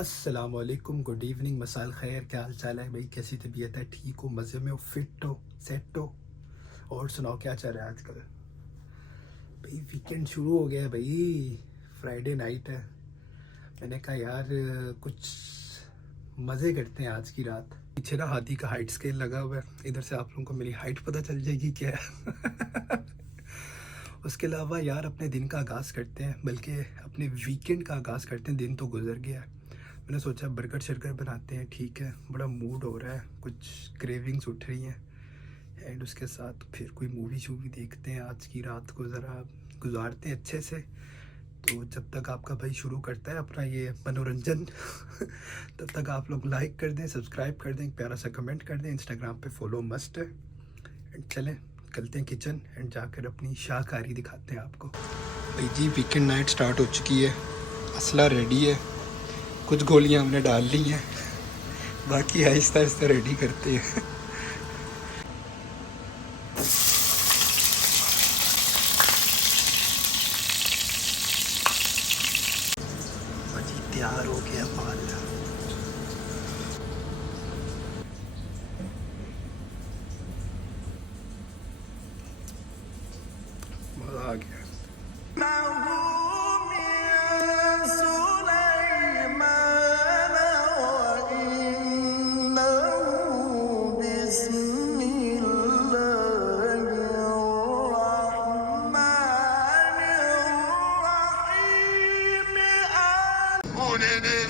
अस्सलाम वालेकुम, good evening, मसाल खैर, क्या हाल चाल है भाई? कैसी तबीयत है? ठीक हो? मज़े में हो? फिट हो? सेट हो? और सुनाओ क्या चल रहा है आजकल? भाई वीकेंड शुरू हो गया है भाई, फ्राइडे नाइट है। मैंने कहा यार कुछ मज़े करते हैं आज की रात। पीछे ना हाथी का हाइट स्केल लगा हुआ है, इधर से आप लोगों को मेरी हाइट पता चल जाएगी क्या है। उसके अलावा यार अपने दिन का आगाज़ करते हैं, बल्कि अपने वीकेंड का आगाज़ करते हैं। दिन तो गुजर गया है, मैंने सोचा बर्गर शर्गर बनाते हैं। ठीक है, बड़ा मूड हो रहा है, कुछ क्रेविंग्स उठ रही हैं, एंड उसके साथ फिर कोई मूवी शूवी देखते हैं। आज की रात को ज़रा गुजारते हैं अच्छे से। तो जब तक आपका भाई शुरू करता है अपना ये मनोरंजन तब तक आप लोग लाइक कर दें, सब्सक्राइब कर दें, एक प्यारा सा कमेंट कर दें। इंस्टाग्राम पे फॉलो मस्ट है। एंड चलें निकलते हैं किचन एंड जाकर अपनी शाहकारी दिखाते हैं आपको। भाई जी वीकेंड नाइट स्टार्ट हो चुकी है, असला रेडी है, कुछ गोलियां हमने डाल ली हैं, बाकी आहिस्ता आहिस्ता रेडी करते हैं। भाजी तैयार हो गया माल, मज़ा आ गया।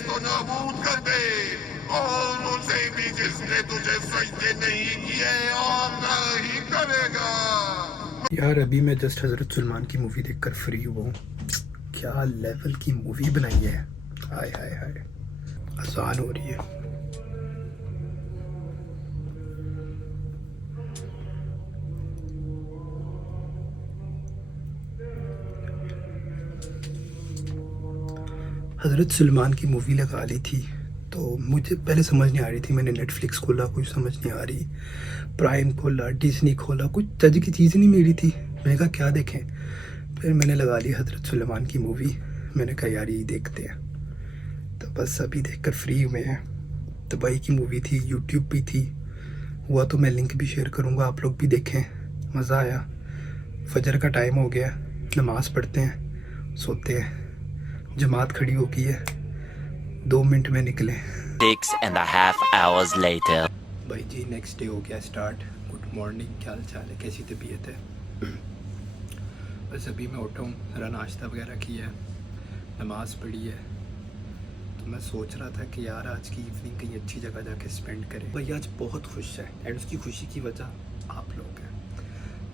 तो नाबूद कर दे और उसे भी जिसने तुझे सजदे नहीं किए और नहीं करेगा। यार अभी मैं जस्ट हज़रत सलमान की मूवी देखकर फ्री हुआ हूँ। क्या लेवल की मूवी बनाई है, हाय हाय हाय, आसान हो रही है। हज़रत सलमान की मूवी लगा ली थी, तो मुझे पहले समझ नहीं आ रही थी। मैंने नेटफ्लिक्स खोला, कुछ समझ नहीं आ रही, प्राइम खोला, डिज्नी खोला, कुछ चज की चीज़ नहीं मिली थी। मैंने कहा क्या देखें, फिर मैंने लगा ली हज़रत सलमान की मूवी। मैंने कहा यार ये देखते हैं, तो बस अभी देखकर फ्री हुए हैं। दुबई की मूवी थी, यूट्यूब भी थी, हुआ तो मैं लिंक भी शेयर करूँगा, आप लोग भी देखें, मज़ा आया। फजर का टाइम हो गया, नमाज़ पढ़ते हैं, सोते हैं। जमात खड़ी हो गई है, 2 मिनट में निकले। 6.5 hours later. भाई जी नेक्स्ट डे हो गया स्टार्ट। गुड मॉर्निंग, क्या हाल चाल है, कैसी तबीयत है? बस अभी मैं उठा हूँ, मेरा नाश्ता वगैरह किया है, नमाज़ पढ़ी है। तो मैं सोच रहा था कि यार आज की इवनिंग कहीं अच्छी जगह जाके स्पेंड करें। भाई आज बहुत खुश है, एंड उसकी खुशी की वजह आप लोग हैं।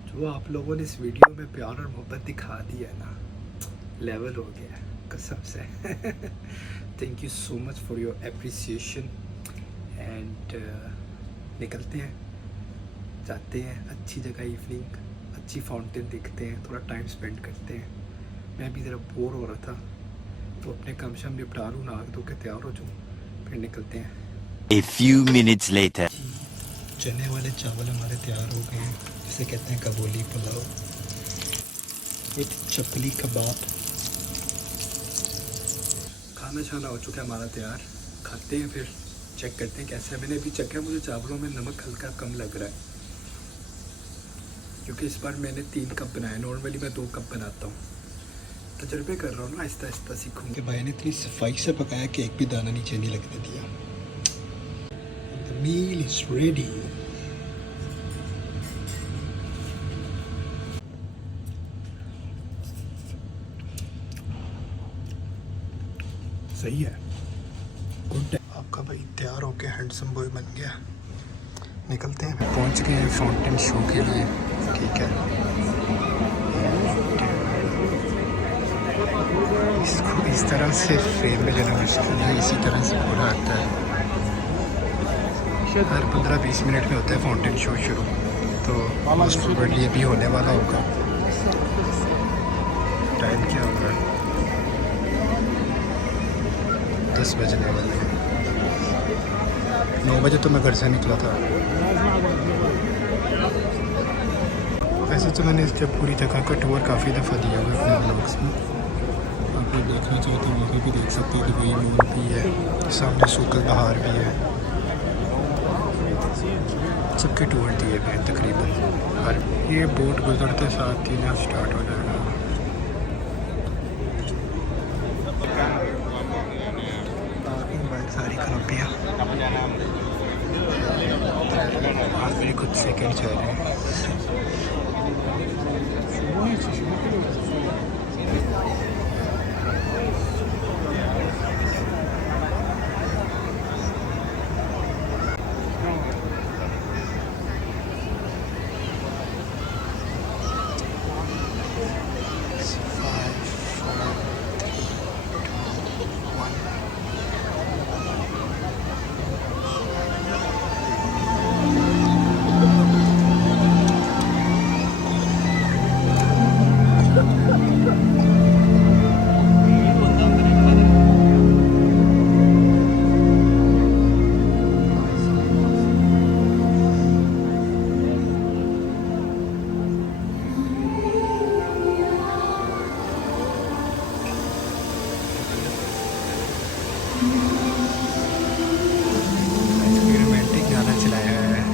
जो आप लोगों ने इस वीडियो में प्यार और मोहब्बत दिखा दी है ना, लेवल हो गया है कसम से। Thank you so much for your appreciation. And निकलते हैं, जाते हैं अच्छी जगह, इवनिंग अच्छी फाउंटेन देखते हैं, थोड़ा टाइम स्पेंड करते हैं। मैं भी ज़रा बोर हो रहा था, तो अपने काम शाम निपटा लूँ, नहा धो के तैयार हो जाऊँ, फिर निकलते हैं। A few minutes later. चने वाले चावल हमारे तैयार हो गए हैं, जिसे कहते हैं कबूली पुलाव, विद चपली कबाब। खाना छाना हो चुका है हमारा तैयार, खाते हैं फिर चेक करते हैं कैसे है। मैंने अभी चेक किया, मुझे चावलों में नमक हल्का कम लग रहा है, क्योंकि इस बार मैंने 3 कप बनाया, नॉर्मली मैं 2 कप बनाता हूँ। तजर्बे कर रहा हूँ ना, आहिस्ता आहिस्ता सीखूँ। कि भाई ने इतनी सफाई से पकाया कि एक भी दाना नीचे नहीं लगने दिया। The meal is ready. सही है, गुड है। आपका भाई तैयार होके हैंडसम बॉय बन गया। निकलते हैं, पहुंच गए हैं फाउंटेन शो के लिए। ठीक है, इसको इस तरह से फ्रेम में लेना मुश्किल है, इसी तरह से पूरा आता है। हर 15-20 मिनट में होता है फाउंटेन शो शुरू, तो मोस्ट प्रोबेबली ये भी होने वाला होगा। टाइम क्या होगा, 10 बजने वाले हैं। 9 बजे तो मैं घर से निकला था। वैसे तो मैंने इसके पूरी जगह का टूर काफ़ी दफ़ा दिया हुआ है अपने ब्लॉग्स में, आप लोग देखना चाहते हो वो भी देख सकते हैं। दुबई मॉल भी है, सामने सूखल बहार भी है, सबके टूर दिए गए तकरीबन। और ये बोट गुजरते साथ ही ना स्टार्ट हो जाएगा। सारी खराबियाँ आखिरी कुछ सेकेंड चल रहे हैं। रोमांटिक गाना चलाया है।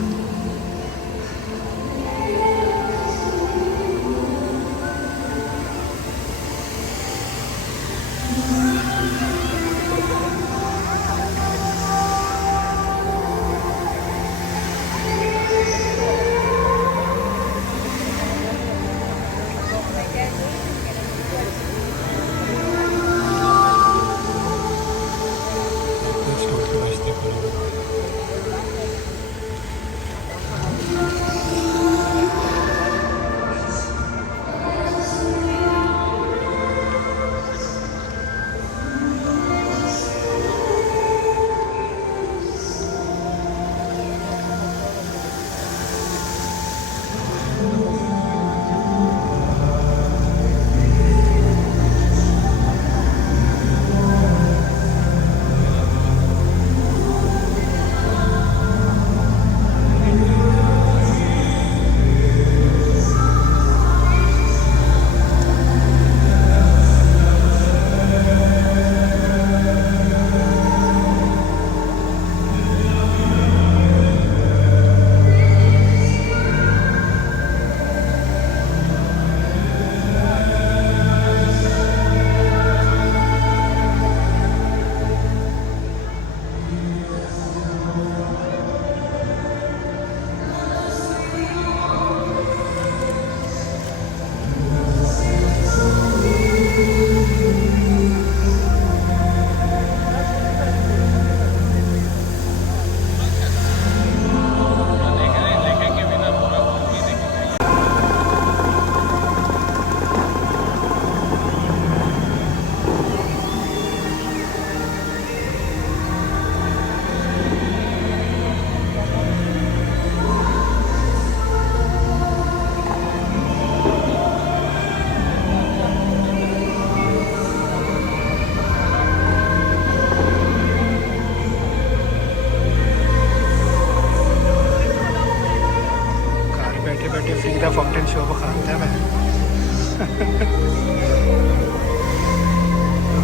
फाउंटेन शो को खाता मैं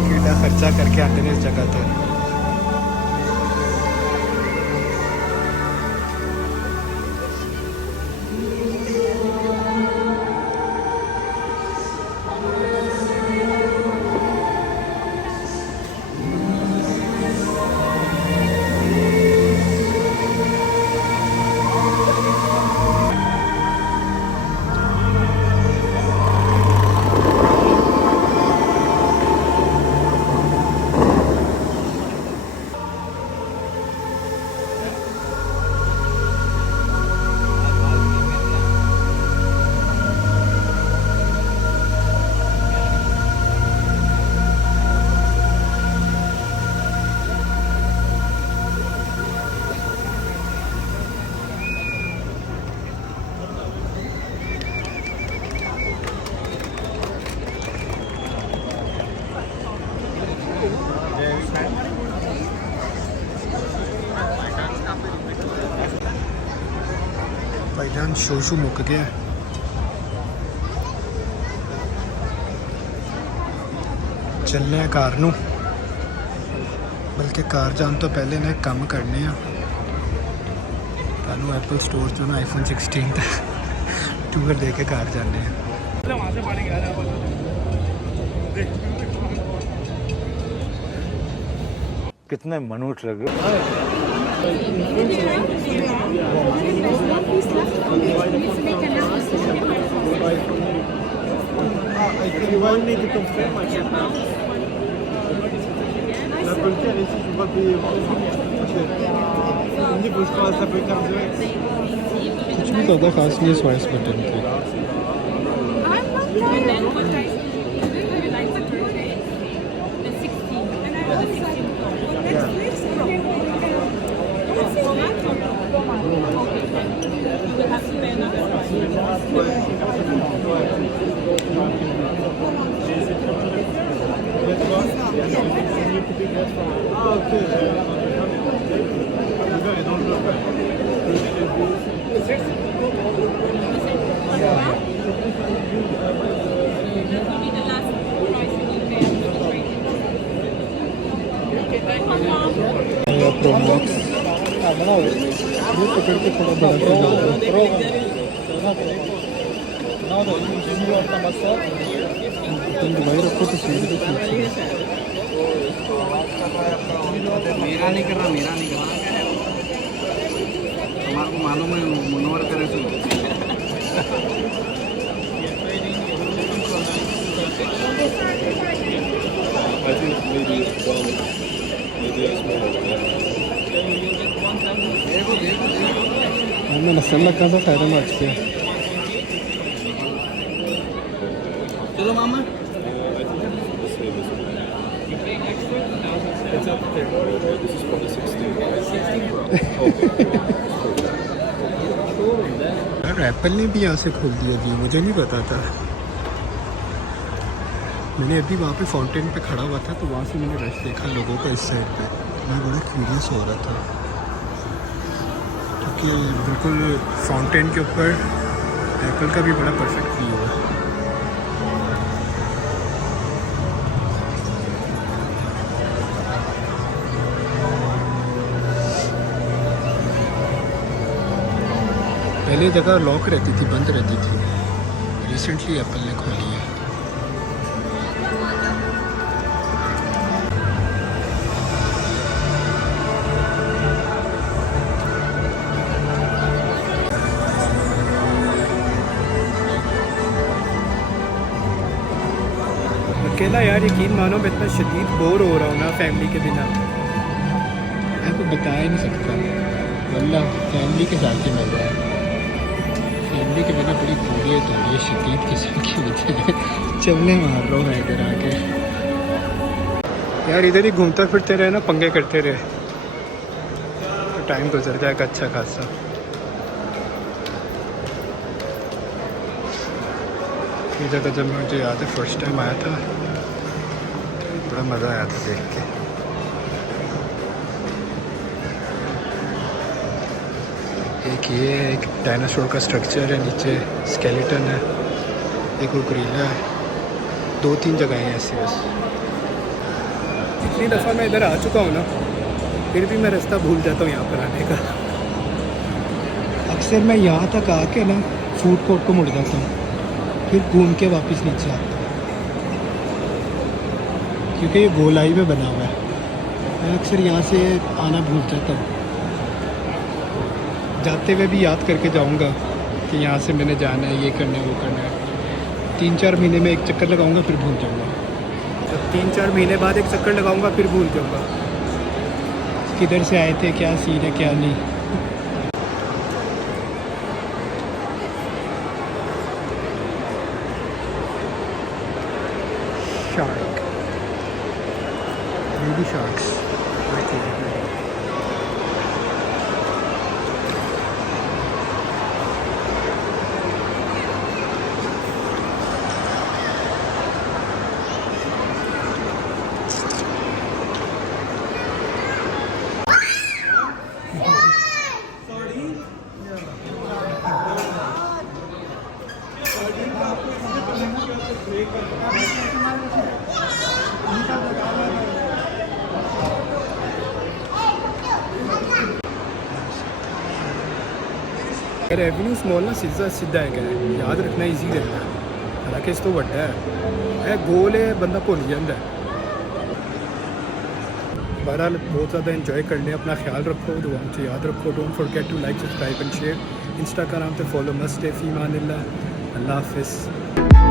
कितना खर्चा करके आते हैं इस जगह पे। भाईजान शो शू मुक गया। चलने घर नू बल्कि कार जान तो पहले ने कम करने तुहानू एप्पल स्टोर चो ना आईफोन 16 का टूर दे के कार जाने कितने मनुष्य लग रहे कुछ भी ज़्यादा खास नहीं है स्वाइस बटन की प्रोमैक्स ये पकड़ के थोड़ा बड़ा तुम दवाई रखो तो सीधे भी खींचो मेरा नहीं कर रहा हमारे को मालूम है मुनवर करे सो हमें नसल लगा था खैर में अच्छे चलो मामा यार एप्पल ने भी यहाँ से खोल दिया जी मुझे नहीं पता था मैंने अभी वहाँ पे फाउंटेन पे खड़ा हुआ था तो वहाँ से मैंने रश देखा लोगों का इस साइड पे मैं बड़ा क्यूरियस हो रहा था क्योंकि बिल्कुल फाउंटेन के ऊपर एप्पल का भी बड़ा परफेक्ट व्यू है पहले जगह लॉक रहती थी बंद रहती थी रिसेंटली एप्पल ने खोली है अकेला यार यकीन मानो मैं इतना शदीद बोर हो रहा हूँ ना फैमिली के बिना मैं तो बता ही नहीं सकता वल्लाह फैमिली के साथ ही मज़ा है फैमिली के बिना बड़ी बोरियत हो रही है शदीद किस्म की वजह से चलने मार रहा हूँ मैं इधर आके यार इधर ही घूमते फिरते रहे ना पंगे करते रहे तो टाइम गुजर जाएगा अच्छा खासा ये जगह जब मुझे याद है फर्स्ट टाइम आया था बड़ा मज़ा आया था देख के एक ये है एक डायनासोर का स्ट्रक्चर है नीचे स्केलेटन है एक वो गोरिल्ला है 2-3 जगहें हैं ऐसी बस इतनी दफ़ा मैं इधर आ चुका हूँ ना फिर भी मैं रास्ता भूल जाता हूँ यहाँ पर आने का अक्सर मैं यहाँ तक आके ना फूड कोर्ट को मुड़ जाता हूँ फिर घूम के वापस नीचे आता हूँ क्योंकि ये गोलाई में बना हुआ है मैं अक्सर यहाँ से आना भूल जाता हूँ जाते हुए भी याद करके जाऊँगा कि यहाँ से मैंने जाना है ये करना है वो करना है 3-4 महीने में एक चक्कर लगाऊँगा फिर भूल जाऊँगा जब 3-4 महीने बाद एक चक्कर लगाऊँगा फिर भूल जाऊँगा किधर से आए थे क्या सीन है क्या नहीं shark baby sharks revenue small ना सीधा है याद रखना ईजी रहता है हालांकि इस तो वड्डा है गोल है बंदा भुल जाता है बहरहाल बहुत ज़्यादा इंजॉय कर लिया अपना ख्याल रखो दुआओं से याद रखो don't forget to like subscribe and share Instagram पे फॉलो मस्ट फी मान अल्लाह हाफिज़